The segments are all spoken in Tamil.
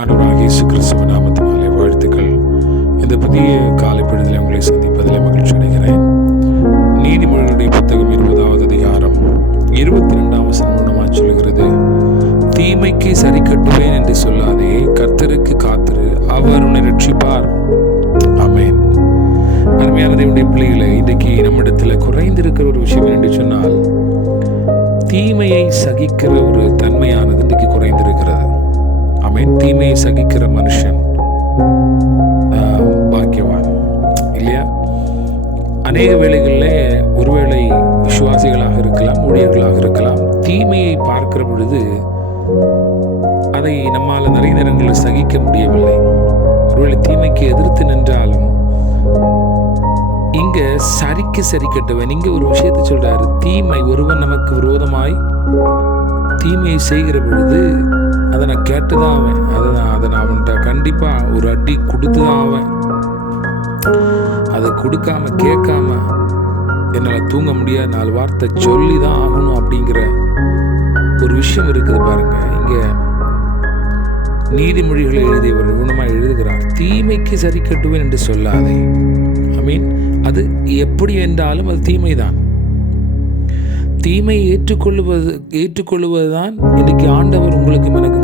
ஆண்டவராக இயேசு கிறிஸ்துவ நாமத்தினாலே வாழ்த்துக்கள். இந்த புதிய காலை பொழுதில் உங்களை சந்திப்பதில் மகிழ்ச்சி அடைகிறேன். நீதிமொழிகளுடைய புத்தகம் இருபதாவது அதிகாரம் இருபத்தி ரெண்டாம் வசனம் மூலமாக சொல்கிறது தீமைக்கு சரி கட்டுவேன் என்று சொல்லாதே கர்த்தருக்கு காத்திரு அவர் உன்னை ரட்சிப்பார். அமேன் அருமையான தேவனுடைய பிள்ளைகளை இன்றைக்கு நம்மிடத்தில் குறைந்திருக்கிற ஒரு விஷயம் என்று சொன்னால் தீமையை சகிக்கிற ஒரு தன்மையானது இன்றைக்கு குறைந்திருக்கிறது. ஆமேன். தீமையை சகிக்கிற மனுஷன் பாக்கியவான். இல்லையா? அநேக வேளைகளில் ஒருவேளை விசுவாசிகளாக இருக்கலாம் ஊழியர்களாக இருக்கலாம் தீமையை பார்க்கிற பொழுது அதை நம்மால் நிறைய நேரங்களில் சகிக்க முடியவில்லை. ஒருவேளை தீமைக்கு எதிர்த்து நின்றாலும் இங்க சரிக்கு சரி கட்டுவன் இங்க ஒரு விஷயத்தை சொல்றாரு தீமை ஒருவன் நமக்கு விரோதமாய் தீமையை செய்கிற பொழுது அதை நான் கேட்டுதான் அவன் அதை நான் அதை நான் அவன்கிட்ட கண்டிப்பா ஒரு அடி கொடுத்துதான் அவன் அதை கொடுக்காம கேட்காம என்னால் தூங்க முடியாது. நாலு வார்த்தை சொல்லி தான் ஆகணும் அப்படிங்கிற ஒரு விஷயம் இருக்குது பாருங்க. இங்க நீதிமொழிகளை எழுதியவர் குணமாக எழுதுகிறார். தீமைக்கு சரி கட்டுவேன் என்று சொல்லாதே. ஐ மீன் அது எப்படி என்றாலும் அது தீமைதான். தீமையை ஏற்றுக்கொள்வது ஏற்றுக்கொள்வதுதான் இன்னைக்கு ஆண்டவர் உங்களுக்கு எனக்கு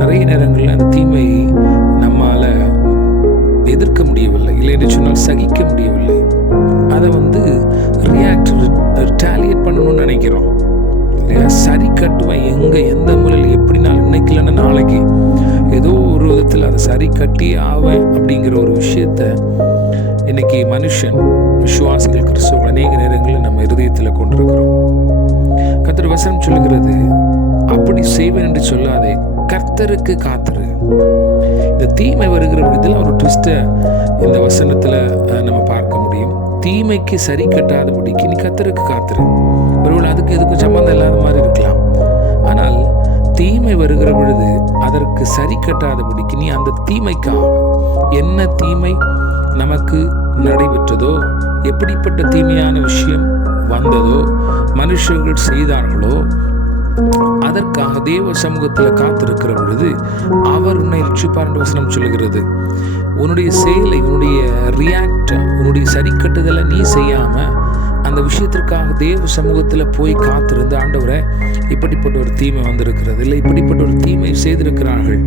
நிறைய நேரங்களில் அந்த தீமையை நம்மால் எதிர்க்க முடியவில்லை. இல்லை என்று சொன்னால் சகிக்க முடியவில்லை. அதை வந்து ரியாக்ட் ரிட்டாலியேட் பண்ணணும்னு நினைக்கிறோம். இல்லையா? சரி கட்டுவேன். எங்கே எந்த முறையில் எப்படினாலும் இன்னைக்கு இல்லைன்னா நாளைக்கு ஏதோ ஒரு விதத்தில் அதை சரி கட்டியே ஆவேன் அப்படிங்கிற ஒரு விஷயத்த இன்னைக்கு மனுஷன் விசுவாசிகள் கிறிஸ்துவ அநேக நேரங்களில் நம்ம இருதயத்தில் கொண்டிருக்கிறோம். கத்திர வசனம் சொல்லுகிறது அப்படி செய்வேன் என்று சொல்லாதே கர்த்தருக்கு காத்துரு. இந்த தீமை வருகிற விதத்தில் ஒரு ட்விஸ்ட்டை இந்த வசனத்தில் நம்ம பார்க்க முடியும். தீமைக்கு சரி கட்டாதபடிக்கு நீ கத்தருக்கு காத்துரு. ஒருவேளை அதுக்கு எதுக்கும் சம்மந்தம் இல்லாத மாதிரி இருக்கலாம். ஆனால் தீமை வருகிற பொழுது அதற்கு சரி கட்டாதபடிக்கு நீ அந்த தீமைக்காக என்ன தீமை நமக்கு நடைபெற்றதோ எப்படிப்பட்ட தீமையான விஷயம் வந்ததோ மனுஷர்கள் செய்தார்களோ அதற்காக தேவ சமூகத்தில் காத்திருக்கிற பொழுது அவர் உன்னை ரட்சிப்பார் என்று வசனம் சொல்லுகிறது. உன்னுடைய செயலை உன்னுடைய ரியாக்ட் உன்னுடைய சரிக்கட்டுதலை நீ செய்யாம அந்த விஷயத்திற்காக தேவ சமூகத்தில் போய் காத்திருந்து ஆண்டவரை இப்படிப்பட்ட ஒரு தீமை வந்திருக்கிறது. இல்லை இப்படிப்பட்ட ஒரு தீமை செய்திருக்கிறார்கள்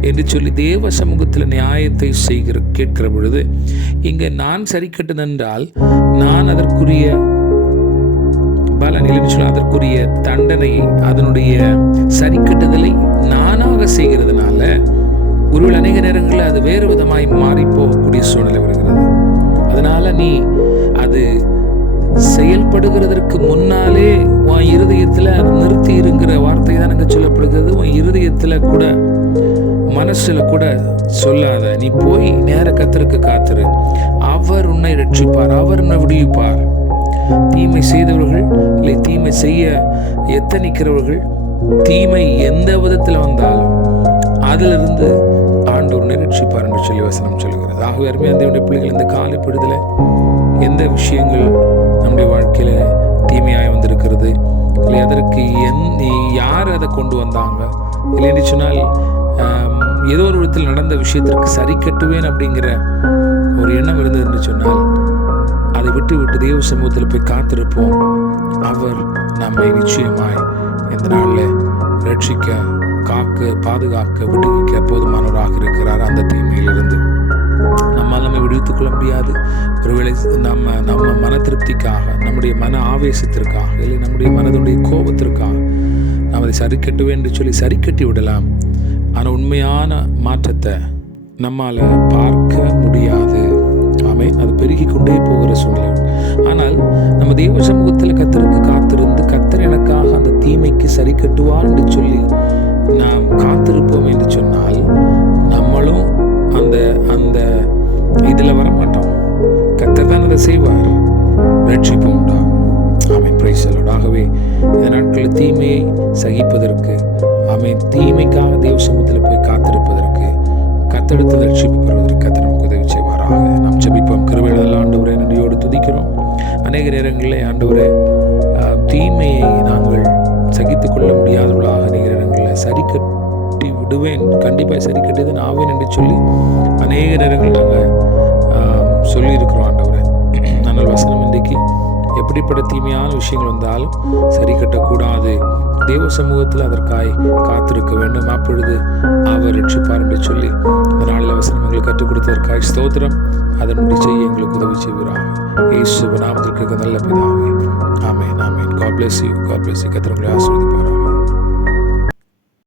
என்று சொல்லி தேவ சமூகத்தில் நியாயத்தை செய்கிற கேட்கிற பொழுது இங்கே நான் சரி கட்டுதென்றால் நான் அதற்குரிய பலன் அதற்குரிய தண்டனையை அதனுடைய சரி கட்டுதலை நானாக செய்கிறதுனால ஒருவேளை அநேக நேரங்களில் அது வேறு விதமாய் மாறி போகக்கூடிய சூழ்நிலை வருகிறது. அதனால நீ அது செயல்படுகிறதற்கு முன்னாலே உன் இருதயத்தில் அது நிறுத்தி இருங்கிற வார்த்தை தான் அங்கே சொல்லப்படுகிறது. உன் இருதயத்தில் கூட மனசுல கூட சொல்லாத நீ போய் நேர கத்திற்கு காத்துரு. அவர் உன்னை ரட்சிப்பார் அவர் உன்னை விடுவிப்பார். தீமை செய்தவர்கள் இல்லை தீமை செய்ய எத்தனிக்கிறவர்கள் தீமை எந்த விதத்தில் வந்தாலும் அதிலிருந்து ஆண்டவர் நிரட்சிப்பார் என்று சொல்லி வசனம் சொல்கிறது ஆகவே அருமையான தேவனுடைய பிள்ளைகள் இந்த காலை பொழுதுல எந்த விஷயங்கள் நம்முடைய வாழ்க்கையில தீமையாக வந்திருக்கிறது? இல்லை அதற்கு என் யார் அதை கொண்டு வந்தாங்க? இல்லைன்னு சொன்னால் ஏதோ ஒரு விதத்தில் நடந்த விஷயத்திற்கு சரி கட்டுவேன் அப்படிங்கிற ஒரு எண்ணம் இருந்ததுன்னு சொன்னால் விட்டு விட்டு தேவ சமூகத்தில் போய் காத்திருப்போம். அவர் நம்மை நிச்சயமாய் இந்த நாளில் ரட்சிக்க காக்க பாதுகாக்க விடுவிக்க போதுமானவராக இருக்கிறார். அந்த தீமையிலிருந்து நம்மால் நம்ம விடுவித்துக் கொள்ள முடியாது. ஒருவேளை நம்ம நம்ம மன திருப்திக்காக நம்முடைய மன ஆவேசத்திற்காக இல்லை நம்முடைய மனதுடைய கோபத்திற்காக நாம் அதை சரி கட்டுவேன் என்று சொல்லி சரி கட்டி விடலாம். ஆனால் உண்மையான மாற்றத்தை நம்மால் பார்க்க முடியாது. ஆமே அது பெருகி கொண்டே போகிற சூழ்நிலை. ஆனால் நம்ம தெய்வ சமூகத்தில் கத்தருக்கு காத்திருந்து கத்தர் எனக்காக அந்த தீமைக்கு சரி கட்டுவார் என்று சொல்லி நாம் காத்திருப்போம் என்று சொன்னால் நம்மளும் அந்த அந்த இதில் வர மாட்டோம் கத்தர் தான் அதை செய்வார். ரட்சிப்பு உண்டாகும். ஆமை பிரைஸ் ஆகவே இந்த நாட்களில் தீமையை சகிப்பதற்கு ஆமை தீமைக்காக தேவ சமூகத்தில் போய் காத்திருப்பதற்கு கத்தெடுத்து ரட்சிப்பு பெறுவது உதவி நாம் ஜெபிப்போம். கிருபையில் ஆண்டவரை நன்றியோடு துதிக்கிறோம். அநேக நேரங்களில் ஆண்டவரே தீமையை நாங்கள் சகித்து கொள்ள முடியாதவர்களாக அநேக நேரங்களில் சரி கட்டி விடுவேன். கண்டிப்பாக சரி கட்டியது ஆவேன் என்று சொல்லி அநேக நேரங்கள் நாங்கள் சொல்லியிருக்கிறோம் ஆண்டவரை. ஆனால் வசனம் இன்றைக்கு எப்படிப்பட்ட தீமையான விஷயங்கள் வந்தாலும் சரி கட்டக்கூடாது தேவ சமூகத்தில் அதற்காய் காத்திருக்க வேண்டும். அப்பொழுது அவர் ரட்சிப்பார் என்று சொல்லி இந்த நாளில் எங்களுக்கு கற்றுக் கொடுத்ததற்காய் ஸ்தோத்திரம். அதன்படி செய்ய எங்களுக்கு உதவி செய்வீராக. ஏசு நாமத்திற்கு நல்ல பிதாவே. ஆமே ஆமென். God bless you God bless you கத்திரங்களை ஆசீர்வதிப்பாராக.